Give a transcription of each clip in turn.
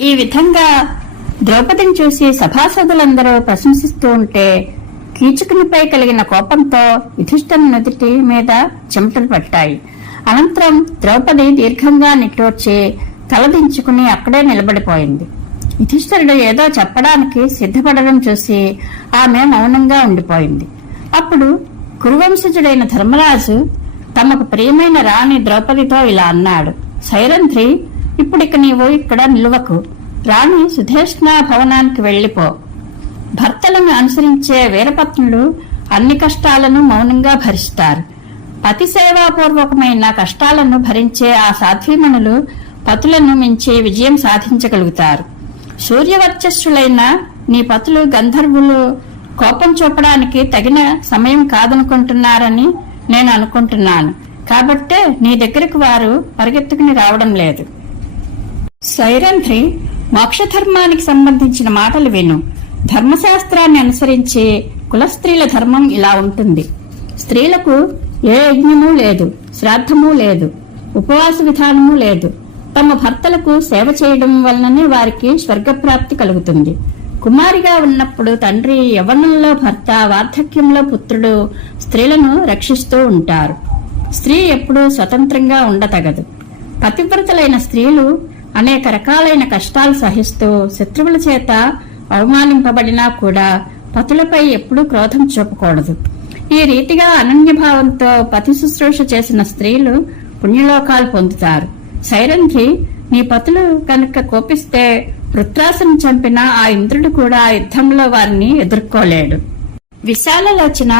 ఈ విధంగా ద్రౌపదిని చూసి సభాసదులందరూ ప్రశంసిస్తూ ఉంటే కీచకునిపై కలిగిన కోపంతో యుధిష్ఠిర నుదుటి మీద చెమటలు పట్టాయి. అనంతరం ద్రౌపది దీర్ఘంగా నిట్టూర్చి తలదించుకుని అక్కడే నిలబడిపోయింది. యుధిష్ఠరుడు ఏదో చెప్పడానికి సిద్ధపడడం చూసి ఆమె మౌనంగా ఉండిపోయింది. అప్పుడు కురువంశజుడైన ధర్మరాజు తమకు ప్రియమైన రాణి ద్రౌపదితో ఇలా అన్నాడు. సైరంధ్రి ఇప్పుడిక నీవు ఇక్కడ నిలువకు. రాణి సుధేష్ణ భవనానికి వెళ్ళిపో భర్తలను అనుసరించే వీరపత్నులు అన్ని కష్టాలను మౌనంగా భరిస్తారు. పతి సేవాపూర్వకమైన కష్టాలను భరించే ఆ సాధ్వీమణులు పతులను మించి విజయం సాధించగలుగుతారు. సూర్యవర్చస్సులైన నీ పతులు గంధర్వులు కోపం చూపడానికి తగిన సమయం కాదనుకుంటున్నారని నేను అనుకుంటున్నాను. కాబట్టే నీ దగ్గరకు వారు పరిగెత్తుకుని రావడం లేదు. సైరంధ్రి మోక్షధర్మానికి సంబంధించిన మాటలు విను. ధర్మశాస్త్రాన్ని అనుసరించే కులస్త్రీల ధర్మం ఇలా ఉంటుంది. స్త్రీలకు ఏ యజ్ఞము లేదు శ్రాద్ధము లేదు ఉపవాస విధానము లేదు. తమ భర్తలకు సేవ చేయడం వలననే వారికి స్వర్గప్రాప్తి కలుగుతుంది. కుమారిగా ఉన్నప్పుడు తండ్రి యవ్వనంలో భర్త వార్ధక్యంలో పుత్రుడు స్త్రీలను రక్షిస్తూ ఉంటారు. స్త్రీ ఎప్పుడూ స్వతంత్రంగా ఉండతగదు. పతివ్రతలైన స్త్రీలు అనేక రకాలైన కష్టాలు సహిస్తూ శత్రువుల చేత అవమానింపబడినా కూడా పతులపై ఎప్పుడూ క్రోధం చూపకూడదు. ఈ రీతిగా అనన్యభావంతో పతి శుశ్రూష చేసిన స్త్రీలు పుణ్యలోకాలు పొందుతారు. సైరంధ్రి నీ పతులు కనుక కోపిస్తే వృత్రాసును చంపిన ఆ ఇంద్రుడు కూడా ఆ యుద్ధంలో వారిని ఎదుర్కోలేడు. విశాలలోచన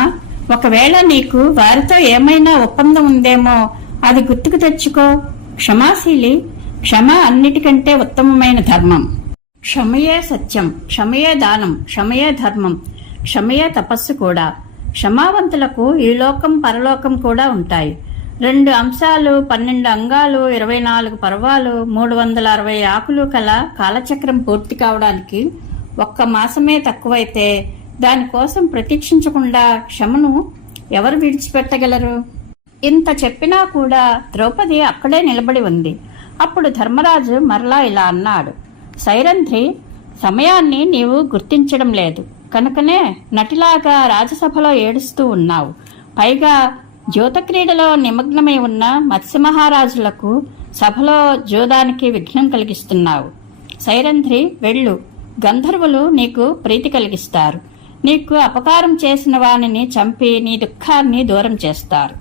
ఒకవేళ నీకు వారితో ఏమైనా ఒప్పందం ఉందేమో అది గుర్తుకు తెచ్చుకో. క్షమాశీలి క్షమ అన్నిటికంటే ఉత్తమమైన ధర్మం. క్షమయే సత్యం క్షమయే దానం క్షమయే ధర్మం క్షమయే తపస్సు కూడా. క్షమావంతులకు ఈ లోకం పరలోకం కూడా ఉంటాయి. రెండు అంశాలు పన్నెండు అంగాలు ఇరవై నాలుగు పర్వాలు మూడు వందల అరవై ఆకులు కల కాలచక్రం పూర్తి కావడానికి ఒక్క మాసమే తక్కువైతే దానికోసం ప్రతీక్షించకుండా క్షమను ఎవరు విడిచిపెట్టగలరు? ఇంత చెప్పినా కూడా ద్రౌపది అక్కడే నిలబడి ఉంది. అప్పుడు ధర్మరాజు మరలా ఇలా అన్నాడు. సైరంధ్రి సమయాన్ని నీవు గుర్తించడం లేదు. కనుకనే నటిలాగా రాజసభలో ఏడుస్తూ ఉన్నావు. పైగా జ్యోతక్రీడలో నిమగ్నమై ఉన్న మత్స్యమహారాజులకు సభలో జోదానికి విఘ్నం కలిగిస్తున్నావు. సైరంధ్రి వెళ్ళు. గంధర్వులు నీకు ప్రీతి కలిగిస్తారు. నీకు అపకారం చేసిన వానిని చంపి నీ దుఃఖాన్ని దూరం చేస్తారు.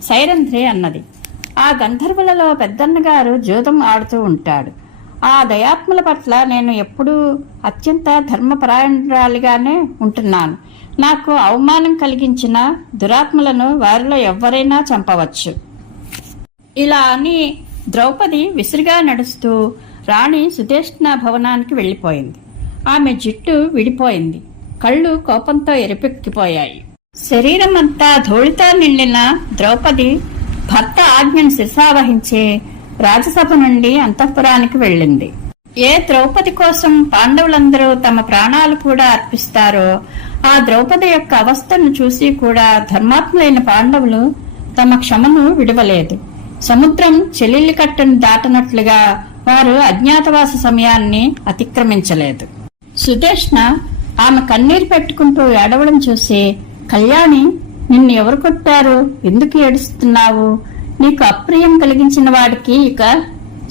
సైరంధ్రి అన్నది. ఆ గంధర్వులలో పెద్దన్నగారు జూదం ఆడుతూ ఉంటాడు. ఆ దయాత్ముల పట్ల నేను ఎప్పుడూ అత్యంత ధర్మపరాయణురాలిగానే ఉంటున్నాను. నాకు అవమానం కలిగించిన దురాత్మలను వారిలో ఎవరైనా చంపవచ్చు. ఇలా అని ద్రౌపది విసురుగా నడుస్తూ రాణి సుదేష్ణ భవనానికి వెళ్ళిపోయింది. ఆమె జుట్టు విడిపోయింది. కళ్ళు కోపంతో ఎరిపెక్కిపోయాయి. శరీరం అంతా ధూళితో నిండిన ద్రౌపది భర్త ఆజ్ఞను శిరసావహించి రాజసభ నుండి అంతఃపురానికి వెళ్ళింది. ఏ ద్రౌపది కోసం పాండవులందరూ తమ ప్రాణాలు కూడా అర్పిస్తారో ఆ ద్రౌపది యొక్క అవస్థను చూసి కూడా ధర్మాత్ములైన పాండవులు తమ క్షమను విడవలేదు. సముద్రం చెల్లెల్లి కట్టను దాటనట్లుగా వారు అజ్ఞాతవాస సమయాన్ని అతిక్రమించలేదు. సుదేష్ణ ఆమె కన్నీరు పెట్టుకుంటూ ఏడవడం చూసి కళ్యాణి నిన్ను ఎవరు కొట్టారు? ఎందుకు ఏడుస్తున్నావు? నీకు అప్రియం కలిగించిన వాడికి ఇక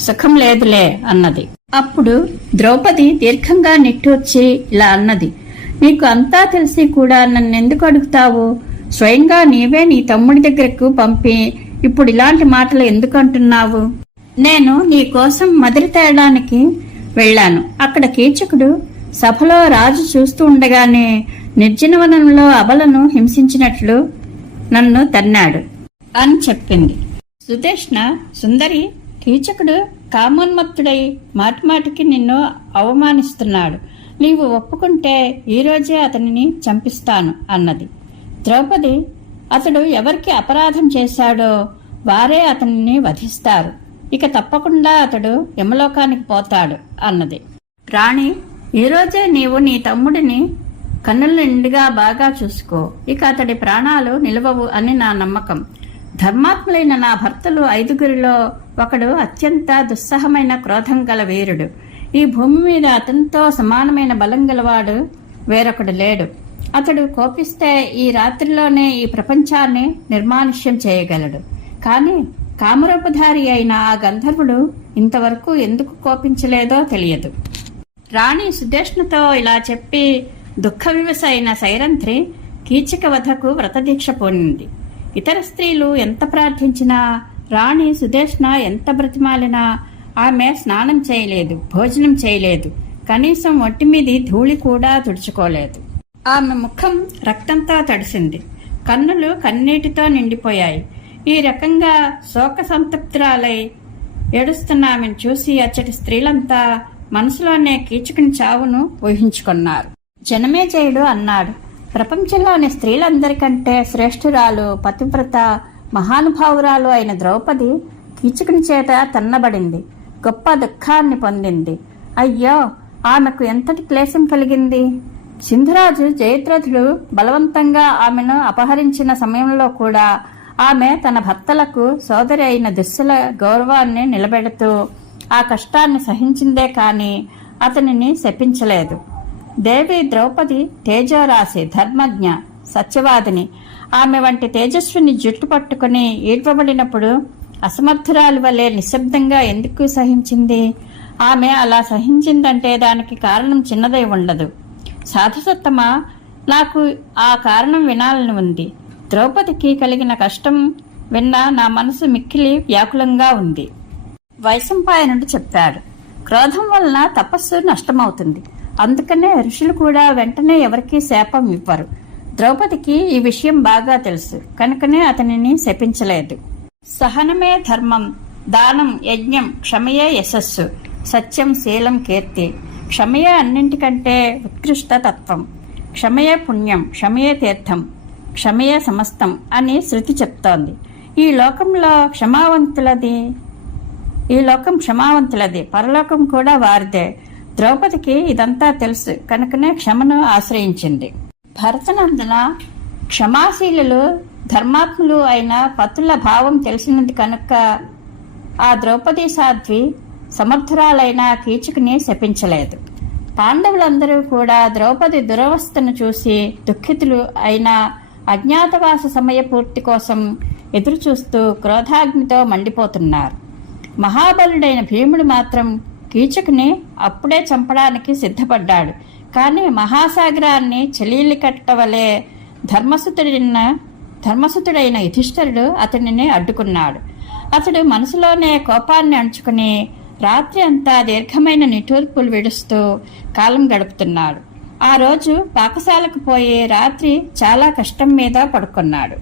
సుఖం లేదులే అన్నది. అప్పుడు ద్రౌపది దీర్ఘంగా నిట్టూర్చి ఇలా అన్నది. నీకు అంతా తెలిసి కూడా నన్నెందుకు అడుగుతావు? స్వయంగా నీవే నీ తమ్ముడి దగ్గరకు పంపి ఇప్పుడు ఇలాంటి మాటలు ఎందుకు అంటున్నావు? నేను నీ కోసం మదిరి తేయడానికి వెళ్ళాను. అక్కడ కీచకుడు సభలో రాజు చూస్తూ ఉండగానే నిర్జనవనంలో అబలను హింసించినట్లు నన్ను తన్నాడు అని చెప్పింది. సుదేష్ణ సుందరి కీచకుడు కామోన్మత్తుడై మాటిమాటికి నిన్ను అవమానిస్తున్నాడు. నీవు ఒప్పుకుంటే ఈరోజే అతనిని చంపిస్తాను అన్నది. ద్రౌపది అతడు ఎవరికి అపరాధం చేశాడో వారే అతనిని వధిస్తారు. ఇక తప్పకుండా అతడు యమలోకానికి పోతాడు అన్నది. రాణి ఈరోజే నీవు నీ తమ్ముడిని కన్నుల నిండుగా బాగా చూసుకో. ఇక అతడి ప్రాణాలు నిలవవు అని నా నమ్మకం. ధర్మాత్ములైన నా భర్తలు ఐదుగురిలో ఒకడు అత్యంత దుస్సహమైన క్రోధం గల వీరుడు. ఈ భూమి మీద అతనితో సమానమైన బలం గలవాడు వేరొకడు లేడు. అతడు కోపిస్తే ఈ రాత్రిలోనే ఈ ప్రపంచాన్ని నిర్మానుష్యం చేయగలడు. కానీ కామరూపధారి అయిన ఆ గంధర్వుడు ఇంతవరకు ఎందుకు కోపించలేదో తెలియదు. రాణి సుదేష్ణతో ఇలా చెప్పి దుఃఖ వివస అయిన సైరంధ్రి కీచక వధకు వ్రతదీక్ష పోనింది. ఇతర స్త్రీలు ఎంత ప్రార్థించినా రాణి సుదేష్ణ ఎంత బ్రతిమాలినా ఆమె స్నానం చేయలేదు భోజనం చేయలేదు. కనీసం ఒంటి మీది ధూళి కూడా తుడుచుకోలేదు. ఆమె ముఖం రక్తంతో తడిసింది. కన్నులు కన్నీటితో నిండిపోయాయి. ఈ రకంగా శోక సంతప్తురాలై ఏడుస్తున్న ఆమెను చూసి అచ్చటి స్త్రీలంతా మనసులోనే కీచుకుని చావును ఊహించుకున్నారు. జనమేజయుడు అన్నాడు. ప్రపంచంలోని స్త్రీలందరికంటే శ్రేష్ఠురాలు పతివ్రత మహానుభావురాలు అయిన ద్రౌపది కీచుకుని చేత తన్నబడింది. గొప్ప దుఃఖాన్ని పొందింది. అయ్యో ఆమెకు ఎంతటి క్లేశం కలిగింది? సింధురాజు జయద్రథుడు బలవంతంగా ఆమెను అపహరించిన సమయంలో కూడా ఆమె తన భర్తలకు సోదరి అయిన దుస్సుల గౌరవాన్ని నిలబెడుతూ ఆ కష్టాన్ని సహించిందే కాని అతనిని శపించలేదు. దేవి ద్రౌపది తేజరాశి ధర్మజ్ఞ సత్యవాదిని. ఆమె వంటి తేజస్విని జుట్టు పట్టుకుని ఈడ్వబడినప్పుడు అసమర్థురాలు వలె నిశ్శబ్దంగా ఎందుకు సహించింది? ఆమె అలా సహించిందంటే దానికి కారణం చిన్నదై ఉండదు. సాధుసత్తమ నాకు ఆ కారణం వినాలని ఉంది. ద్రౌపదికి కలిగిన కష్టం విన్న నా మనసు మిక్కిలి వ్యాకులంగా ఉంది. వైశంపాయనుడు చెప్పాడు. క్రోధం వలన తపస్సు నష్టమవుతుంది. అందుకనే ఋషులు కూడా వెంటనే ఎవరికీ శాపం ఇవ్వరు. ద్రౌపదికి ఈ విషయం బాగా తెలుసు. కనుకనే అతనిని శపించలేదు. సహనమే ధర్మం దానం యజ్ఞం క్షమయే యశస్సు సత్యం శీలం కీర్తి. క్షమయే అన్నింటికంటే ఉత్కృష్ట తత్వం. క్షమయే పుణ్యం క్షమయే తీర్థం క్షమయే సమస్తం అని శృతి చెప్తోంది. ఈ లోకంలో క్షమావంతులది ఈ లోకం క్షమావంతులది. పరలోకం కూడా వారిదే. ద్రౌపదికి ఇదంతా తెలుసు. కనుకనే క్షమను ఆశ్రయించింది. భరతనందన క్షమాశీలులు ధర్మాత్ములు అయిన పతుల భావం తెలిసినది కనుక ఆ ద్రౌపది సాధ్వి సమర్థురాలైన కీచుకుని శపించలేదు. పాండవులందరూ కూడా ద్రౌపది దురవస్థను చూసి దుఃఖితులు అయిన అజ్ఞాతవాస సమయ పూర్తి కోసం ఎదురుచూస్తూ క్రోధాగ్నితో మండిపోతున్నారు. మహాబలుడైన భీముడు మాత్రం కీచకుని అప్పుడే చంపడానికి సిద్ధపడ్డాడు. కానీ మహాసాగరాన్ని చెలీలి కట్టవలే ధర్మసుతుడిన ధర్మసుతుడైన యుధిష్ఠరుడు అతనిని అడ్డుకున్నాడు. అతడు మనసులోనే కోపాన్ని అణుచుకుని రాత్రి అంతా దీర్ఘమైన నిటూర్పులు విడుస్తూ కాలం గడుపుతున్నాడు. ఆ రోజు పాకశాలకు పోయి రాత్రి చాలా కష్టం మీద పడుకున్నాడు.